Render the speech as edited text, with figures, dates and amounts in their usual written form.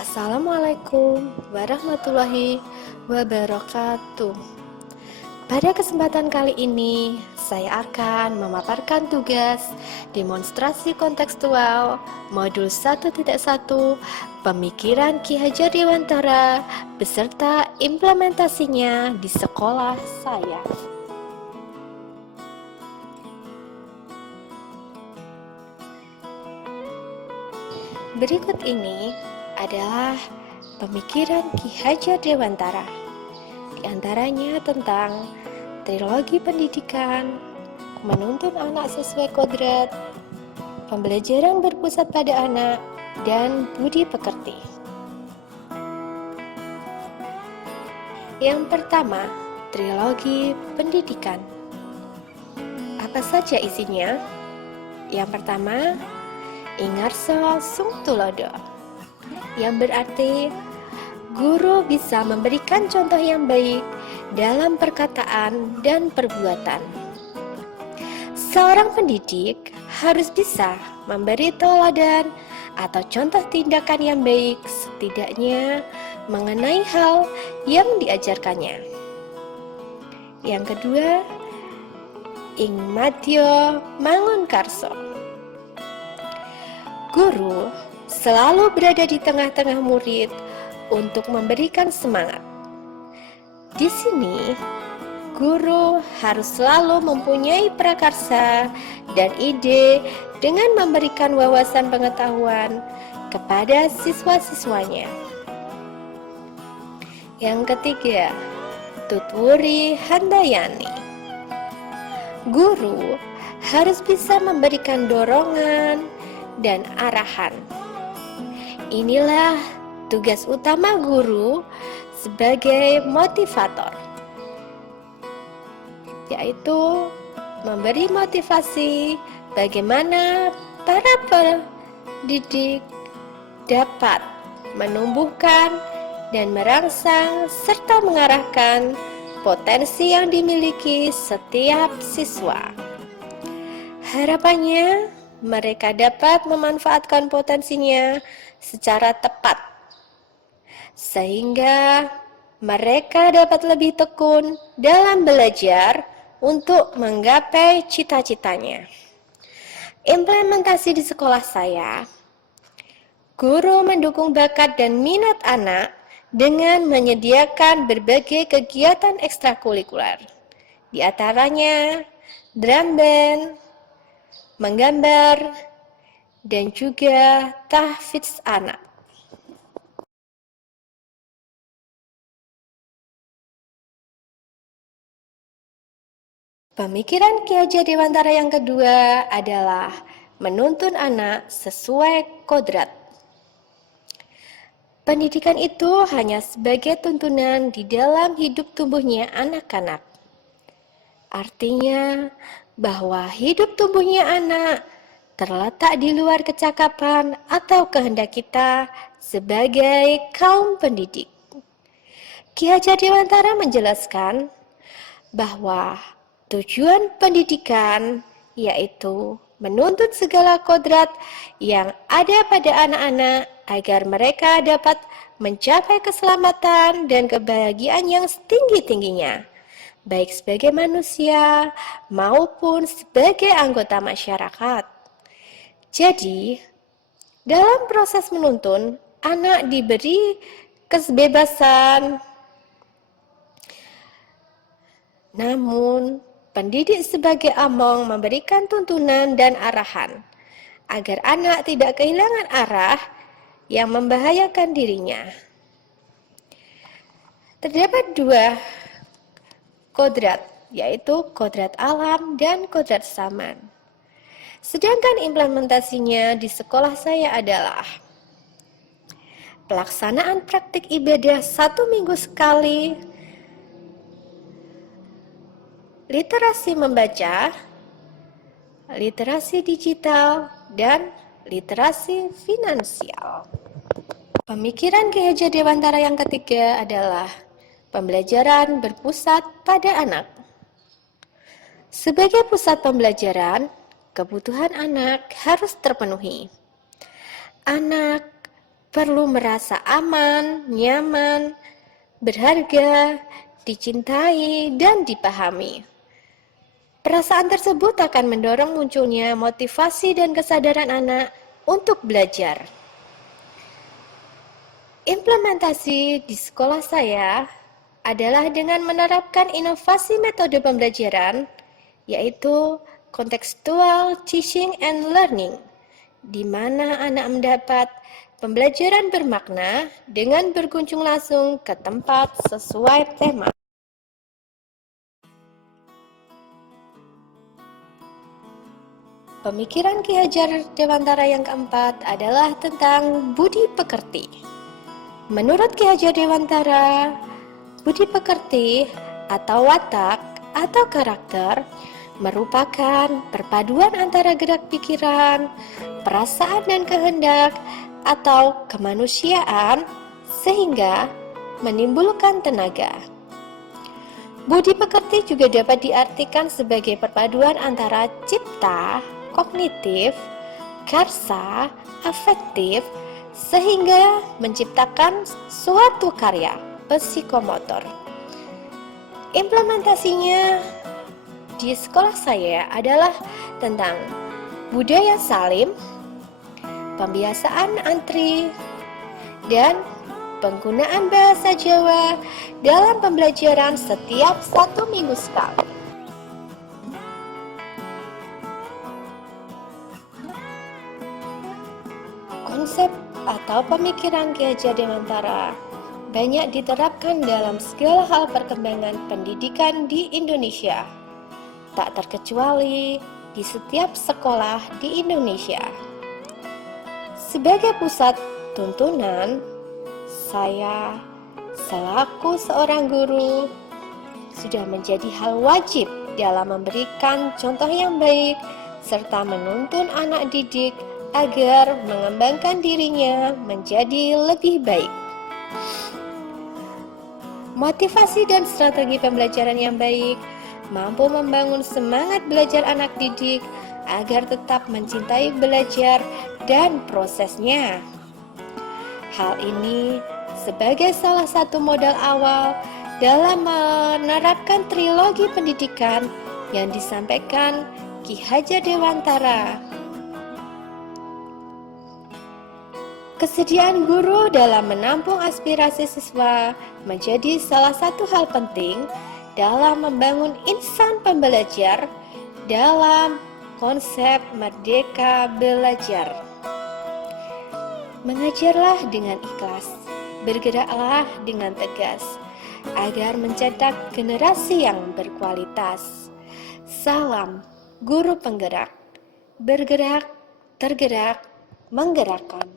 Assalamualaikum warahmatullahi wabarakatuh. Pada kesempatan kali ini, saya akan memaparkan tugas demonstrasi kontekstual modul 1.1 Pemikiran Ki Hajar Dewantara beserta implementasinya di sekolah saya. Berikut ini adalah pemikiran Ki Hajar Dewantara, di antaranya tentang trilogi pendidikan, menuntun anak sesuai kodrat, pembelajaran berpusat pada anak, dan budi pekerti. Yang pertama, trilogi pendidikan. Apa saja isinya? Yang pertama, Ingarso Sung Tulodo, yang berarti guru bisa memberikan contoh yang baik dalam perkataan dan perbuatan. Seorang pendidik harus bisa memberi teladan atau contoh tindakan yang baik, setidaknya mengenai hal yang diajarkannya. Yang kedua, Ing Madyo Mangunkarso. Guru selalu berada di tengah-tengah murid untuk memberikan semangat. Di sini, guru harus selalu mempunyai prakarsa dan ide dengan memberikan wawasan pengetahuan kepada siswa-siswanya. Yang ketiga, Tutwuri Handayani. Guru harus bisa memberikan dorongan dan arahan. Inilah tugas utama guru sebagai motivator, yaitu memberi motivasi bagaimana para pendidik dapat menumbuhkan dan merangsang serta mengarahkan potensi yang dimiliki setiap siswa. Harapannya mereka dapat memanfaatkan potensinya secara tepat, sehingga mereka dapat lebih tekun dalam belajar untuk menggapai cita-citanya. Implementasi di sekolah saya, guru mendukung bakat dan minat anak dengan menyediakan berbagai kegiatan ekstrakurikuler, di antaranya drum band, menggambar, dan juga tahfidz anak. Pemikiran Ki Hajar Dewantara yang kedua adalah menuntun anak sesuai kodrat. Pendidikan itu hanya sebagai tuntunan di dalam hidup tumbuhnya anak-anak. Artinya bahwa hidup tumbuhnya anak terletak di luar kecakapan atau kehendak kita sebagai kaum pendidik. Ki Hajar Dewantara menjelaskan bahwa tujuan pendidikan yaitu menuntut segala kodrat yang ada pada anak-anak agar mereka dapat mencapai keselamatan dan kebahagiaan yang setinggi-tingginya, baik sebagai manusia maupun sebagai anggota masyarakat. Jadi, dalam proses menuntun, anak diberi kebebasan, namun pendidik sebagai among memberikan tuntunan dan arahan agar anak tidak kehilangan arah yang membahayakan dirinya. Terdapat dua kodrat, yaitu kodrat alam dan kodrat zaman. Sedangkan implementasinya di sekolah saya adalah pelaksanaan praktik ibadah 1 minggu sekali, literasi membaca, literasi digital, dan literasi finansial. Pemikiran Ki Hajar Dewantara yang ketiga adalah pembelajaran berpusat pada anak. Sebagai pusat pembelajaran, kebutuhan anak harus terpenuhi. Anak perlu merasa aman, nyaman, berharga, dicintai, dan dipahami. Perasaan tersebut akan mendorong munculnya motivasi dan kesadaran anak untuk belajar. Implementasi di sekolah saya adalah dengan menerapkan inovasi metode pembelajaran, yaitu contextual teaching and learning, di mana anak mendapat pembelajaran bermakna dengan berkunjung langsung ke tempat sesuai tema. Pemikiran Ki Hajar Dewantara yang keempat adalah tentang budi pekerti. Menurut Ki Hajar Dewantara, budi pekerti atau watak atau karakter merupakan perpaduan antara gerak pikiran, perasaan dan kehendak atau kemanusiaan sehingga menimbulkan tenaga. Budi pekerti juga dapat diartikan sebagai perpaduan antara cipta, kognitif, karsa, afektif, sehingga menciptakan suatu karya psikomotor. Implementasinya di sekolah saya adalah tentang budaya salim, pembiasaan antri, dan penggunaan bahasa Jawa dalam pembelajaran setiap 1 minggu sekali. Konsep atau pemikiran Ki Hajar Dewantara banyak diterapkan dalam segala hal perkembangan pendidikan di Indonesia, tak terkecuali di setiap sekolah di Indonesia. Sebagai pusat tuntunan, saya selaku seorang guru sudah menjadi hal wajib dalam memberikan contoh yang baik serta menuntun anak didik agar mengembangkan dirinya menjadi lebih baik. Motivasi dan strategi pembelajaran yang baik mampu membangun semangat belajar anak didik agar tetap mencintai belajar dan prosesnya. Hal ini sebagai salah satu modal awal dalam menerapkan trilogi pendidikan yang disampaikan Ki Hajar Dewantara. Kesediaan guru dalam menampung aspirasi siswa menjadi salah satu hal penting dalam membangun insan pembelajar dalam konsep Merdeka Belajar. Mengajarlah dengan ikhlas, bergeraklah dengan tegas, agar mencetak generasi yang berkualitas. Salam guru penggerak, bergerak, tergerak, menggerakkan.